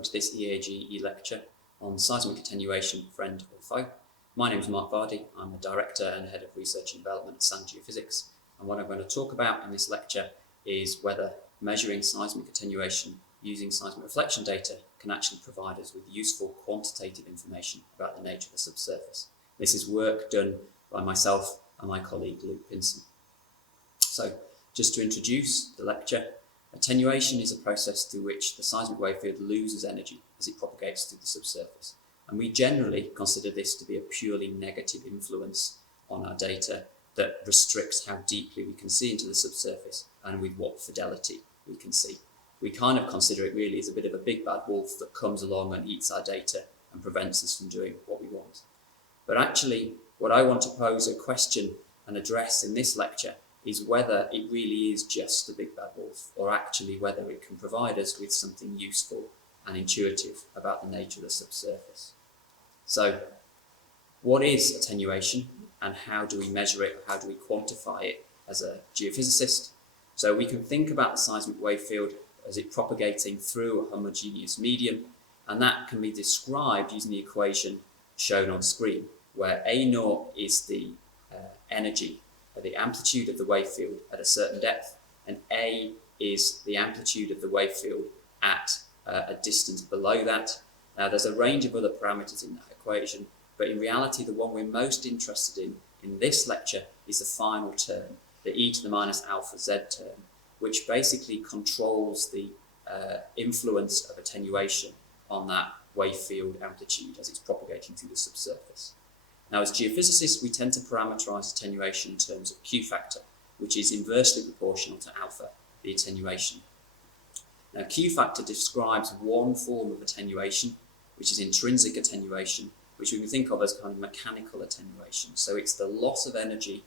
welcome to this EAGE E-Lecture on seismic attenuation, friend or foe. My name is Mark Vardy. I'm the Director and Head of Research and Development at SAN Geophysics, and what I'm going to talk about in this lecture is whether measuring seismic attenuation using seismic reflection data can actually provide us with useful quantitative information about the nature of the subsurface. This is work done by myself and my colleague Luke Pinson. So, just to introduce the lecture, attenuation is a process through which the seismic wave field loses energy as it propagates through the subsurface. And we generally consider this to be a purely negative influence on our data that restricts how deeply we can see into the subsurface and with what fidelity we can see. We kind of consider it really as a bit of a big bad wolf that comes along and eats our data and prevents us from doing what we want. But actually, what I want to pose a question and address in this lecture is whether it really is just the big bad wolf, or actually whether it can provide us with something useful and intuitive about the nature of the subsurface. So, what is attenuation and how do we measure it, how do we quantify it as a geophysicist? So we can think about the seismic wave field as it propagating through a homogeneous medium, and that can be described using the equation shown on screen, where A0 is the energy, the amplitude of the wave field at a certain depth, and A is the amplitude of the wave field at a distance below that. Now there's a range of other parameters in that equation, but in reality the one we're most interested in this lecture is the final term, the e to the minus alpha z term, which basically controls the influence of attenuation on that wave field amplitude as it's propagating through the subsurface. Now, as geophysicists, we tend to parameterize attenuation in terms of Q factor, which is inversely proportional to alpha, the attenuation. Now, Q factor describes one form of attenuation, which is intrinsic attenuation, which we can think of as kind of mechanical attenuation. So it's the loss of energy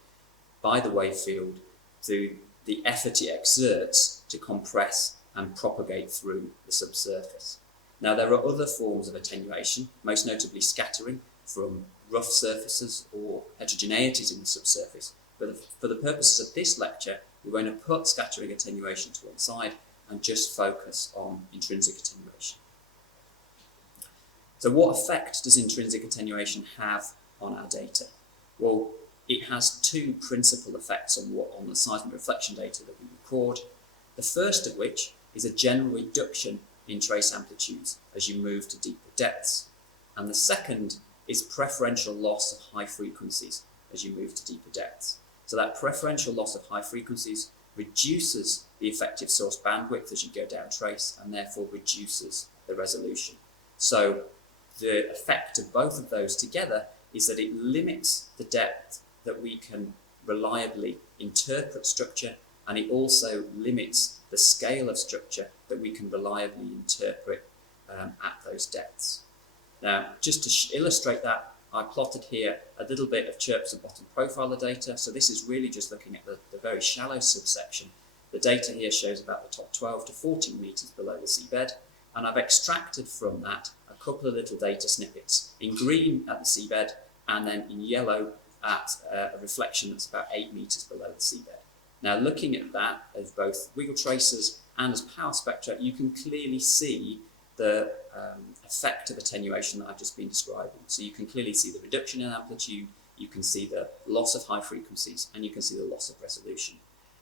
by the wave field through the effort it exerts to compress and propagate through the subsurface. Now, there are other forms of attenuation, most notably scattering from rough surfaces or heterogeneities in the subsurface. But for the purposes of this lecture, we're going to put scattering attenuation to one side and just focus on intrinsic attenuation. So what effect does intrinsic attenuation have on our data? Well, it has two principal effects on the seismic reflection data that we record. The first of which is a general reduction in trace amplitudes as you move to deeper depths. And the second is preferential loss of high frequencies as you move to deeper depths. So that preferential loss of high frequencies reduces the effective source bandwidth as you go down trace, and therefore reduces the resolution. So the effect of both of those together is that it limits the depth that we can reliably interpret structure, and it also limits the scale of structure that we can reliably interpret at those depths. Now, just to illustrate that, I plotted here a little bit of chirps and bottom profiler data. So this is really just looking at the very shallow subsection. The data here shows about the top 12 to 14 metres below the seabed, and I've extracted from that a couple of little data snippets in green at the seabed, and then in yellow at a reflection that's about 8 metres below the seabed. Now, looking at that as both wiggle tracers and as power spectra, you can clearly see the effect of attenuation that I've just been describing. So you can clearly see the reduction in amplitude, you can see the loss of high frequencies, and you can see the loss of resolution.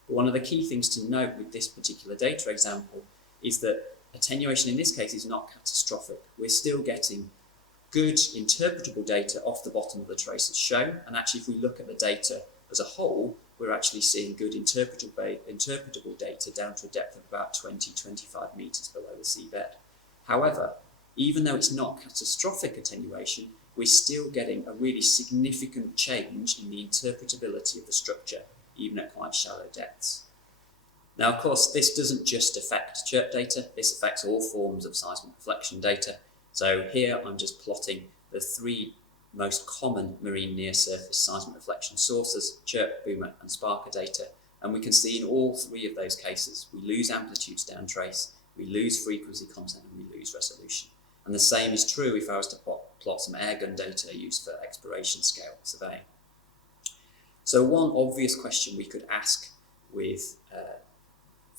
But one of the key things to note with this particular data example is that attenuation in this case is not catastrophic. We're still getting good interpretable data off the bottom of the trace as shown, and actually if we look at the data as a whole, we're actually seeing good interpretable data down to a depth of about 20-25 metres below the seabed. However, even though it's not catastrophic attenuation, we're still getting a really significant change in the interpretability of the structure, even at quite shallow depths. Now, of course, this doesn't just affect chirp data, this affects all forms of seismic reflection data. So here I'm just plotting the three most common marine near-surface seismic reflection sources, chirp, boomer and sparker data, and we can see in all three of those cases we lose amplitudes down trace, we lose frequency content, and we lose resolution. And the same is true if I was to plot some airgun data used for exploration scale surveying. So one obvious question we could ask with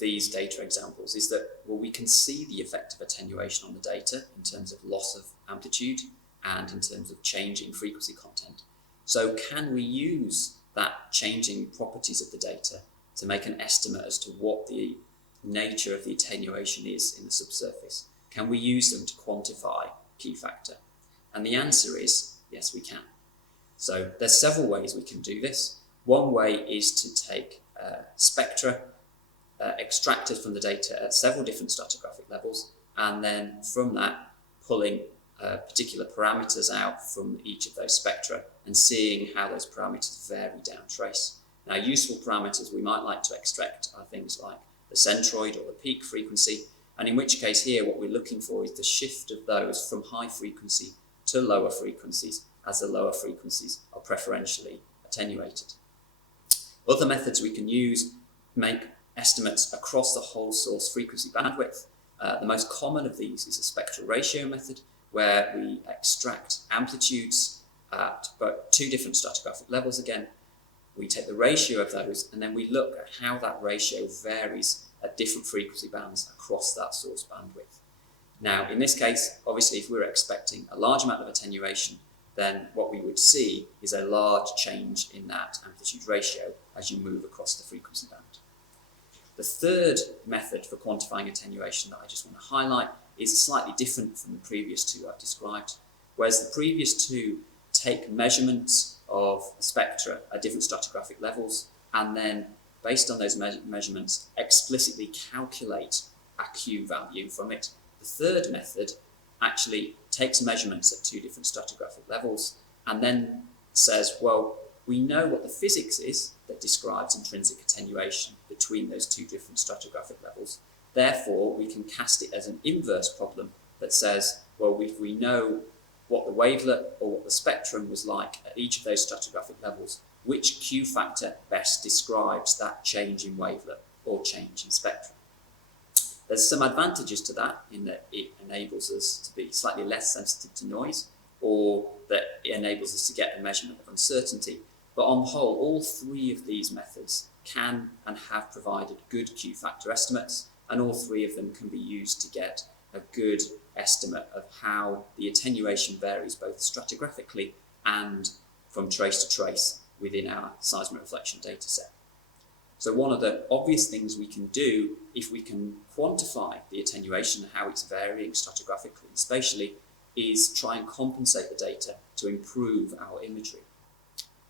these data examples is that, well, we can see the effect of attenuation on the data in terms of loss of amplitude and in terms of changing frequency content. So can we use that changing properties of the data to make an estimate as to what the nature of the attenuation is in the subsurface? Can we use them to quantify Q factor? And the answer is yes, we can. So there's several ways we can do this. One way is to take spectra extracted from the data at several different stratigraphic levels, and then from that pulling particular parameters out from each of those spectra and seeing how those parameters vary down trace. Now, useful parameters we might like to extract are things like the centroid or the peak frequency, and in which case here what we're looking for is the shift of those from high frequency to lower frequencies, as the lower frequencies are preferentially attenuated. Other methods we can use make estimates across the whole source frequency bandwidth. The most common of these is a spectral ratio method, where we extract amplitudes at but two different stratigraphic levels again. We take the ratio of those and then we look at how that ratio varies at different frequency bands across that source bandwidth. Now, in this case, obviously, if we're expecting a large amount of attenuation, then what we would see is a large change in that amplitude ratio as you move across the frequency band. The third method for quantifying attenuation that I just want to highlight is slightly different from the previous two I've described. Whereas the previous two take measurements of spectra at different stratigraphic levels and then, based on those measurements, explicitly calculate a Q value from it. The third method actually takes measurements at two different stratigraphic levels and then says, well, we know what the physics is that describes intrinsic attenuation between those two different stratigraphic levels. Therefore, we can cast it as an inverse problem that says, well, if we know what the wavelet or what the spectrum was like at each of those stratigraphic levels, which Q factor best describes that change in wavelet or change in spectrum? There's some advantages to that in that it enables us to be slightly less sensitive to noise, or that it enables us to get a measurement of uncertainty. But on the whole, all three of these methods can and have provided good Q factor estimates, and all three of them can be used to get a good estimate of how the attenuation varies both stratigraphically and from trace to trace within our seismic reflection data set. So one of the obvious things we can do if we can quantify the attenuation and how it's varying stratigraphically and spatially is try and compensate the data to improve our imagery.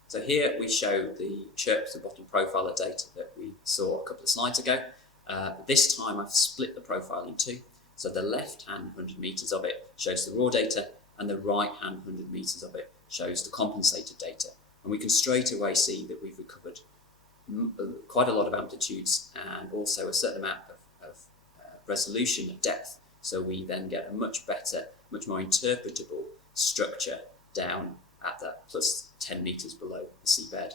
So here we show the chirps and bottom profile of data that we saw a couple of slides ago. This time I've split the profile in two. So the left-hand 100 metres of it shows the raw data, and the right-hand 100 metres of it shows the compensated data. And we can straight away see that we've recovered quite a lot of amplitudes and also a certain amount of resolution of depth. So we then get a much better, much more interpretable structure down at that plus 10 metres below the seabed.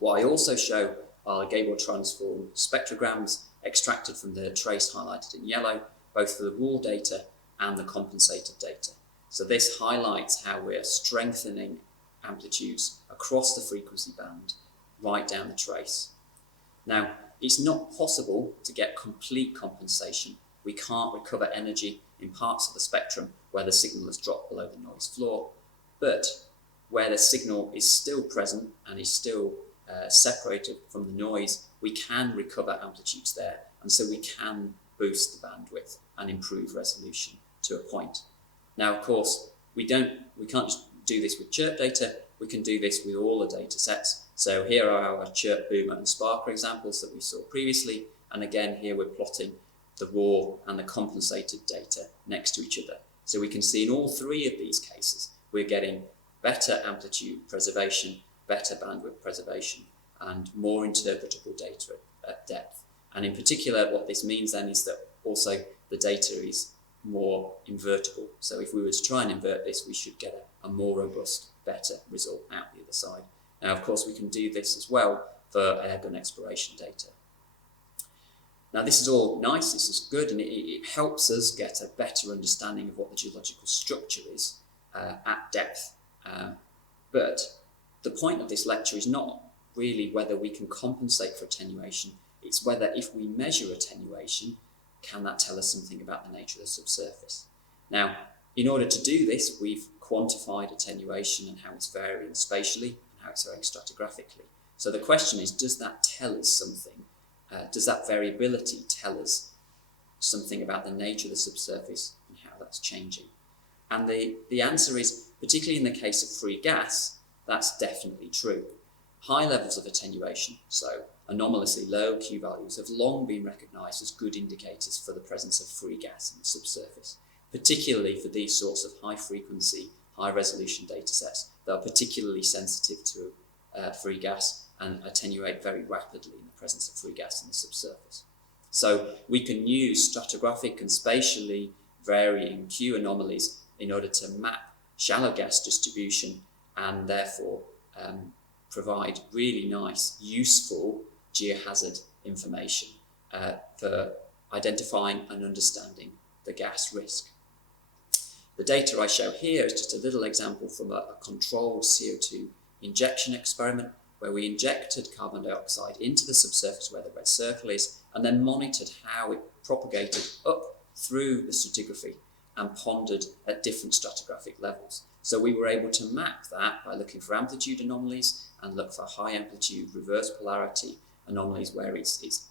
What I also show are Gabor transform spectrograms extracted from the trace highlighted in yellow, both for the raw data and the compensated data. So this highlights how we're strengthening amplitudes across the frequency band right down the trace. Now, it's not possible to get complete compensation. We can't recover energy in parts of the spectrum where the signal has dropped below the noise floor, but where the signal is still present and is still separated from the noise, we can recover amplitudes there, and so we can boost the bandwidth and improve resolution to a point. Now, of course, we can't just do this with chirp data, we can do this with all the data sets. So here are our chirp, boomer and sparkler examples that we saw previously, and again here we're plotting the raw and the compensated data next to each other. So we can see in all three of these cases we're getting better amplitude preservation, better bandwidth preservation, and more interpretable data at depth. And in particular, what this means then is that also the data is more invertible. So if we were to try and invert this, we should get a more robust, better result out the other side. Now, of course, we can do this as well for airgun exploration data. Now, this is all nice, this is good, and it helps us get a better understanding of what the geological structure is at depth. But the point of this lecture is not really whether we can compensate for attenuation, It's whether if we measure attenuation, can that tell us something about the nature of the subsurface? Now, in order to do this, we've quantified attenuation and how it's varying spatially and how it's varying stratigraphically. So the question is, does that tell us something? Does that variability tell us something about the nature of the subsurface and how that's changing? And the answer is, particularly in the case of free gas, that's definitely true. High levels of attenuation, so anomalously low Q values, have long been recognised as good indicators for the presence of free gas in the subsurface, particularly for these sorts of high frequency, high resolution data sets that are particularly sensitive to free gas and attenuate very rapidly in the presence of free gas in the subsurface. So we can use stratigraphic and spatially varying Q anomalies in order to map shallow gas distribution and therefore provide really nice, useful geohazard information for identifying and understanding the gas risk. The data I show here is just a little example from a controlled CO2 injection experiment where we injected carbon dioxide into the subsurface where the red circle is and then monitored how it propagated up through the stratigraphy and pondered at different stratigraphic levels. So we were able to map that by looking for amplitude anomalies and look for high amplitude reverse polarity anomalies where it's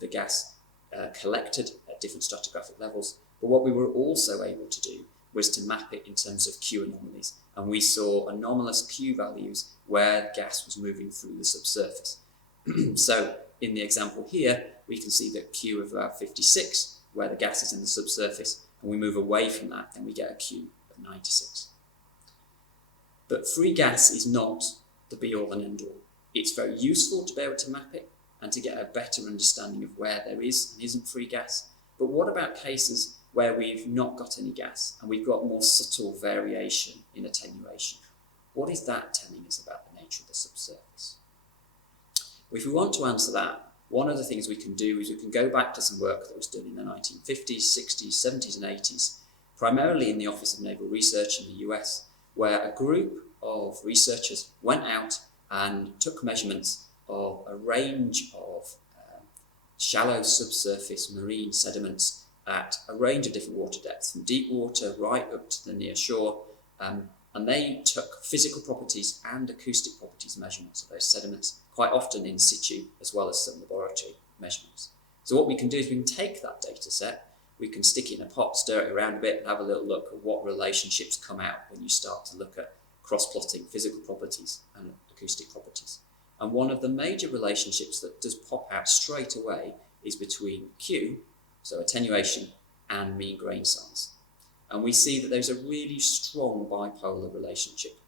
the gas collected at different stratigraphic levels. But what we were also able to do was to map it in terms of Q anomalies. And we saw anomalous Q values where gas was moving through the subsurface. So in the example here, we can see that Q of about 56, where the gas is in the subsurface, and we move away from that, then we get a Q of 96. But free gas is not the be-all and end-all. It's very useful to be able to map it and to get a better understanding of where there is and isn't free gas. But what about cases where we've not got any gas and we've got more subtle variation in attenuation? What is that telling us about the nature of the subsurface? Well, if we want to answer that, one of the things we can do is we can go back to some work that was done in the 1950s, 60s, 70s and 80s, primarily in the Office of Naval Research in the US, where a group of researchers went out and took measurements of a range of shallow subsurface marine sediments at a range of different water depths, from deep water right up to the near shore, and they took physical properties and acoustic properties measurements of those sediments, quite often in situ, as well as some laboratory measurements. So what we can do is we can take that data set, we can stick it in a pot, stir it around a bit, and have a little look at what relationships come out when you start to look at cross-plotting physical properties and acoustic properties. And one of the major relationships that does pop out straight away is between Q, so attenuation, and mean grain size. And we see that there's a really strong bipolar relationship.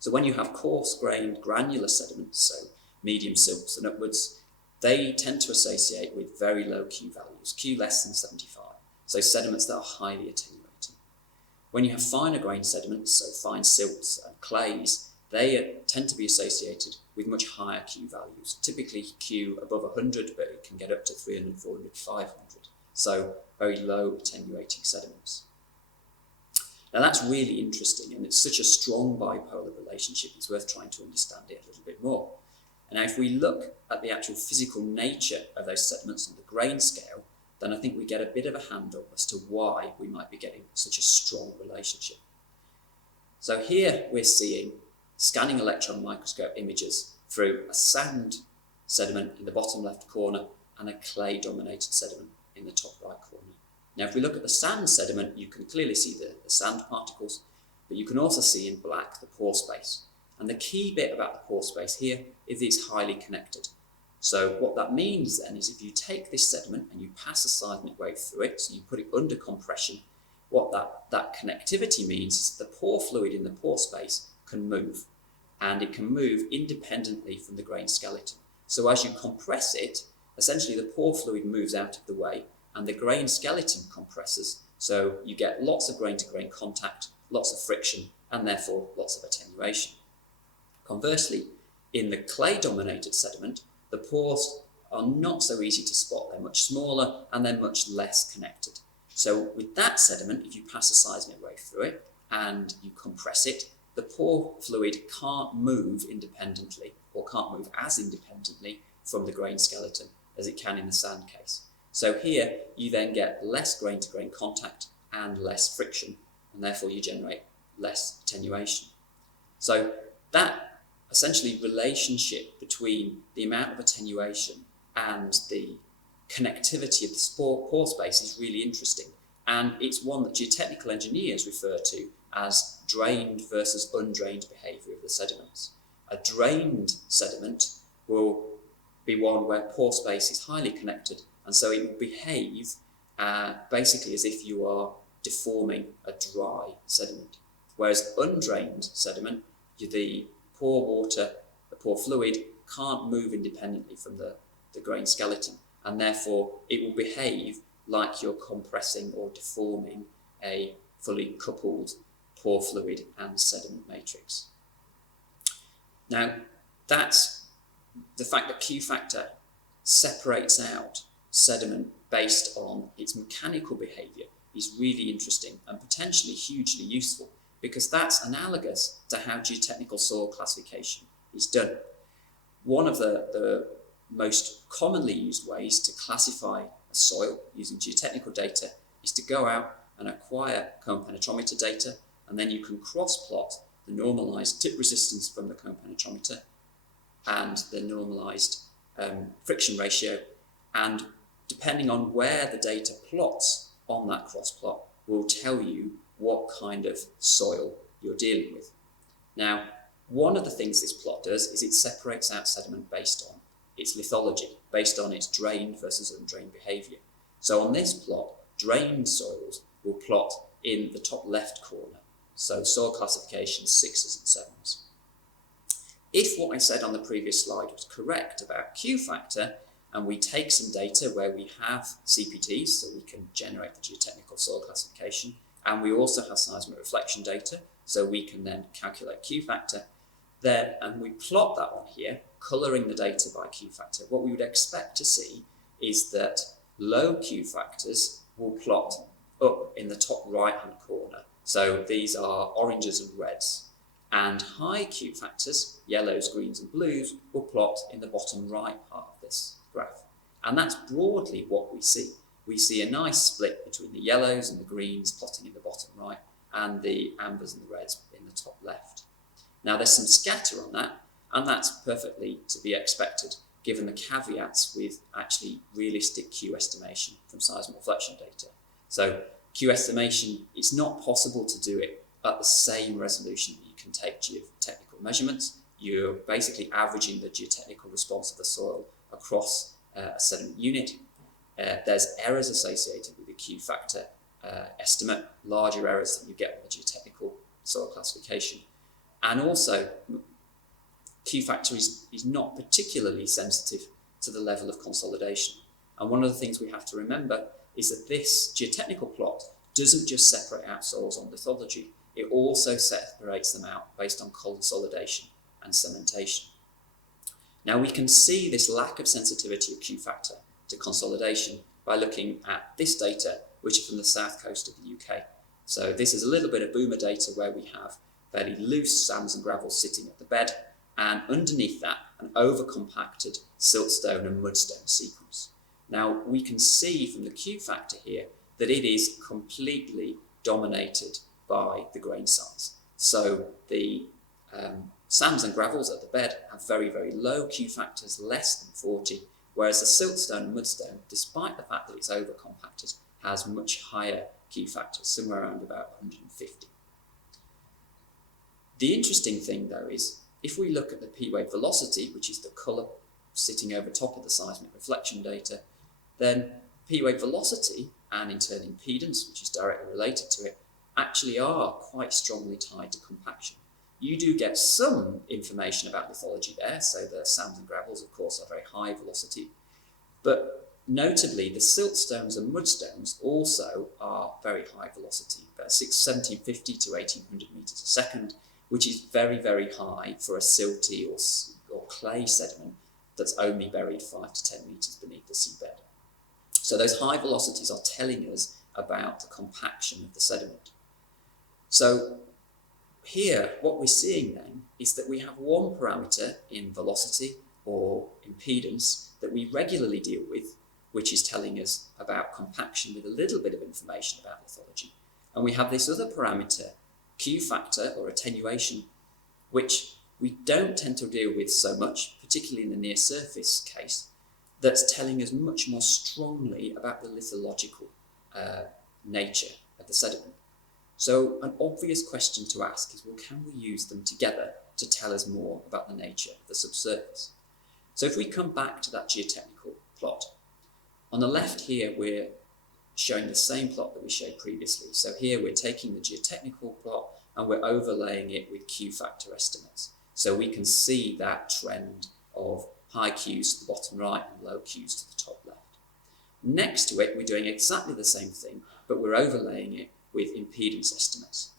So when you have coarse-grained granular sediments, so medium silts and upwards, they tend to associate with very low Q values, Q less than 75, so sediments that are highly attenuating. When you have finer grained sediments, so fine silts and clays, they tend to be associated with much higher Q values, typically Q above 100, but it can get up to 300, 400, 500, so very low attenuating sediments. Now that's really interesting, and it's such a strong bipolar relationship, it's worth trying to understand it a little bit more. And now if we look at the actual physical nature of those sediments on the grain scale, then I think we get a bit of a handle as to why we might be getting such a strong relationship. So here we're seeing scanning electron microscope images through a sand sediment in the bottom left corner and a clay-dominated sediment in the top right corner. Now, if we look at the sand sediment, you can clearly see the sand particles, but you can also see in black the pore space. And the key bit about the pore space here is it's highly connected. So what that means then is if you take this sediment and you pass a seismic wave through it, so you put it under compression, what that connectivity means is that the pore fluid in the pore space can move, and it can move independently from the grain skeleton. So as you compress it, essentially the pore fluid moves out of the way, and the grain skeleton compresses, so you get lots of grain-to-grain contact, lots of friction, and therefore lots of attenuation. Conversely, in the clay-dominated sediment, the pores are not so easy to spot. They're much smaller and they're much less connected. So with that sediment, if you pass a seismic wave through it and you compress it, the pore fluid can't move independently or can't move as independently from the grain skeleton as it can in the sand case. So here you then get less grain-to-grain contact and less friction, and therefore you generate less attenuation. So that essentially relationship between the amount of attenuation and the connectivity of the pore space is really interesting, and it's one that geotechnical engineers refer to as drained versus undrained behaviour of the sediments. A drained sediment will be one where pore space is highly connected, and so it will behave basically as if you are deforming a dry sediment. Whereas undrained sediment, the pore water, the pore fluid can't move independently from the grain skeleton, and therefore it will behave like you're compressing or deforming a fully coupled pore fluid and sediment matrix. Now, that's the fact that Q factor separates out sediment based on its mechanical behaviour is really interesting and potentially hugely useful, because that's analogous to how geotechnical soil classification is done. One of the most commonly used ways to classify a soil using geotechnical data is to go out and acquire cone penetrometer data, and then you can cross-plot the normalised tip resistance from the cone penetrometer and the normalised friction ratio, and depending on where the data plots on that cross-plot will tell you what kind of soil you're dealing with. Now, one of the things this plot does is it separates out sediment based on its lithology, based on its drained versus undrained behaviour. So on this plot, drained soils will plot in the top left corner, so soil classification 6s and 7s. If what I said on the previous slide was correct about Q factor, and we take some data where we have CPTs, so we can generate the geotechnical soil classification, and we also have seismic reflection data, so we can then calculate Q factor, then, and we plot that on here, colouring the data by Q factor, what we would expect to see is that low Q factors will plot up in the top right-hand corner. So these are oranges and reds. And high Q factors, yellows, greens and blues, will plot in the bottom right part of this graph. And that's broadly what we see. We see a nice split between the yellows and the greens plotting in the bottom right, and the ambers and the reds in the top left. Now there's some scatter on that, and that's perfectly to be expected given the caveats with actually realistic Q estimation from seismic reflection data. So Q estimation, it's not possible to do it at the same resolution that you can take geotechnical measurements. You're basically averaging the geotechnical response of the soil across a sediment unit. There's errors associated with the Q factor estimate, larger errors than you get on the geotechnical soil classification. And also, Q factor is not particularly sensitive to the level of consolidation. And one of the things we have to remember is that this geotechnical plot doesn't just separate out soils on lithology, it also separates them out based on consolidation and cementation. Now we can see this lack of sensitivity of Q factor to consolidation by looking at this data, which is from the south coast of the UK. So this is a little bit of boomer data where we have fairly loose sands and gravels sitting at the bed, and underneath that an overcompacted siltstone and mudstone sequence. Now we can see from the Q factor here that it is completely dominated by the grain size. So the sands and gravels at the bed have very, very low Q factors, less than 40, whereas the siltstone and mudstone, despite the fact that it's overcompacted, has much higher Q factors, somewhere around about 150. The interesting thing though is, if we look at the P-wave velocity, which is the colour sitting over top of the seismic reflection data, then P-wave velocity and in turn impedance, which is directly related to it, actually are quite strongly tied to compaction. You do get some information about lithology there, so the sands and gravels of course are very high velocity, but notably the siltstones and mudstones also are very high velocity, about 1750 to 1800 metres a second, which is very, very high for a silty or clay sediment that's only buried 5 to 10 metres beneath the seabed. So those high velocities are telling us about the compaction of the sediment. So here, what we're seeing then is that we have one parameter in velocity or impedance that we regularly deal with, which is telling us about compaction with a little bit of information about lithology. And we have this other parameter, Q factor or attenuation, which we don't tend to deal with so much, particularly in the near surface case, that's telling us much more strongly about the lithological nature of the sediment. So an obvious question to ask is, well, can we use them together to tell us more about the nature of the subsurface? So if we come back to that geotechnical plot, on the left here we're showing the same plot that we showed previously. So here we're taking the geotechnical plot and we're overlaying it with Q factor estimates. So we can see that trend of high Qs to the bottom right and low Qs to the top left. Next to it, we're doing exactly the same thing, but we're overlaying it with impedance estimates.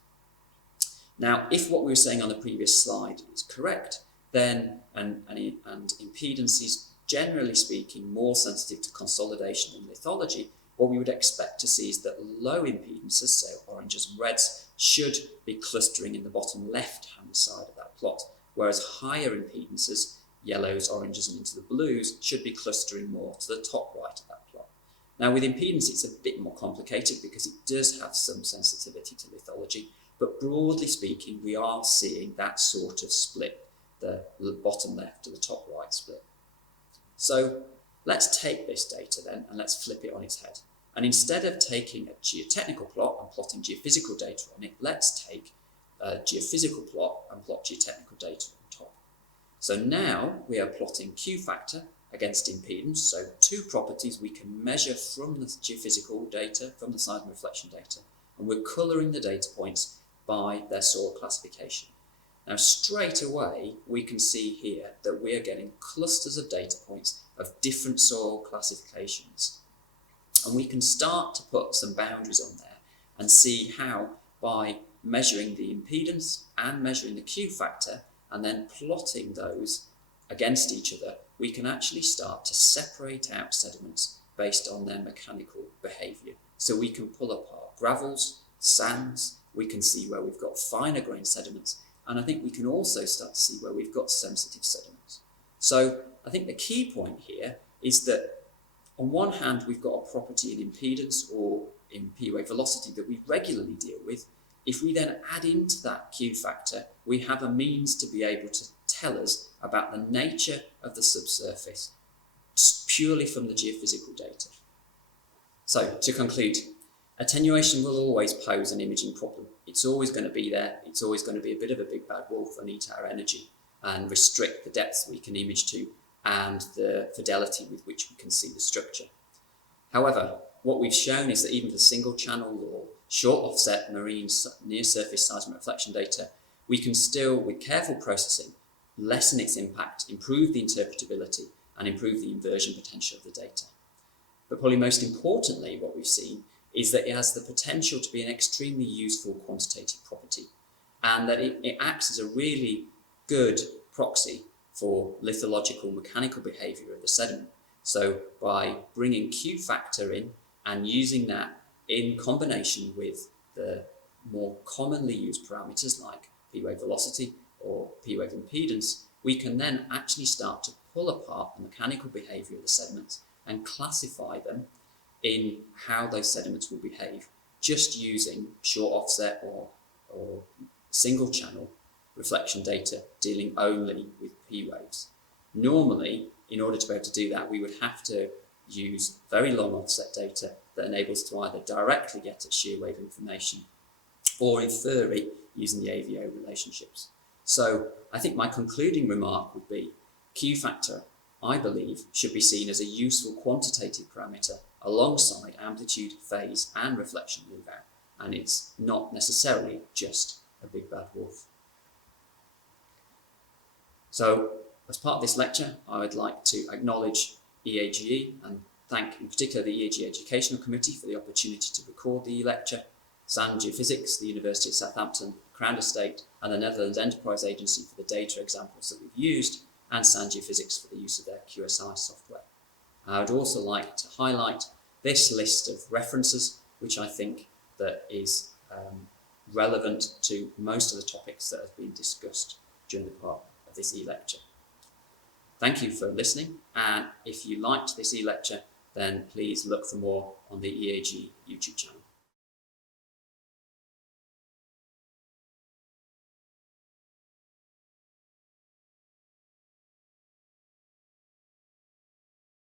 Now, if what we were saying on the previous slide is correct, then, and impedance is generally speaking more sensitive to consolidation than lithology, what we would expect to see is that low impedances, so oranges and reds, should be clustering in the bottom left-hand side of that plot, whereas higher impedances, yellows, oranges and into the blues, should be clustering more to the top right of that plot. Now with impedance it's a bit more complicated because it does have some sensitivity to lithology, but broadly speaking we are seeing that sort of split, the bottom left to the top right split. So let's take this data then and let's flip it on its head. And instead of taking a geotechnical plot and plotting geophysical data on it, let's take a geophysical plot and plot geotechnical data on top. So now we are plotting Q factor against impedance, so two properties we can measure from the geophysical data, from the seismic reflection data, and we're colouring the data points by their soil classification. Now straight away we can see here that we are getting clusters of data points of different soil classifications. And we can start to put some boundaries on there and see how, by measuring the impedance and measuring the Q factor and then plotting those against each other, we can actually start to separate out sediments based on their mechanical behaviour. So we can pull apart gravels, sands, we can see where we've got finer grained sediments, and I think we can also start to see where we've got sensitive sediments. So I think the key point here is that on one hand, we've got a property in impedance or in P-wave velocity that we regularly deal with. If we then add into that Q factor, we have a means to be able to tell us about the nature of the subsurface purely from the geophysical data. So to conclude, attenuation will always pose an imaging problem. It's always going to be there. It's always going to be a bit of a big bad wolf and eat our energy and restrict the depths we can image to and the fidelity with which we can see the structure. However, what we've shown is that even for single channel or short offset marine near surface seismic reflection data, we can still, with careful processing, lessen its impact, improve the interpretability and improve the inversion potential of the data. But probably most importantly, what we've seen is that it has the potential to be an extremely useful quantitative property, and that it acts as a really good proxy for lithological mechanical behaviour of the sediment. So by bringing Q factor in and using that in combination with the more commonly used parameters like P-wave velocity or P-wave impedance, we can then actually start to pull apart the mechanical behaviour of the sediments and classify them in how those sediments will behave, just using short offset or single channel reflection data dealing only with P waves. Normally, in order to be able to do that, we would have to use very long offset data that enables to either directly get at shear wave information or infer it using the AVO relationships. So I think my concluding remark would be Q factor, I believe, should be seen as a useful quantitative parameter alongside amplitude, phase and reflection move out, and it's not necessarily just a big bad wolf. So as part of this lecture, I would like to acknowledge EAGE and thank in particular the EAGE Educational Committee for the opportunity to record the E-Lecture, Sand Geophysics, the University of Southampton, Crown Estate and the Netherlands Enterprise Agency for the data examples that we've used, and Sand Geophysics for the use of their QSI software. I would also like to highlight this list of references, which I think that is relevant to most of the topics that have been discussed during the part of this E-Lecture. Thank you for listening, and if you liked this e-lecture, then please look for more on the EAGE YouTube channel.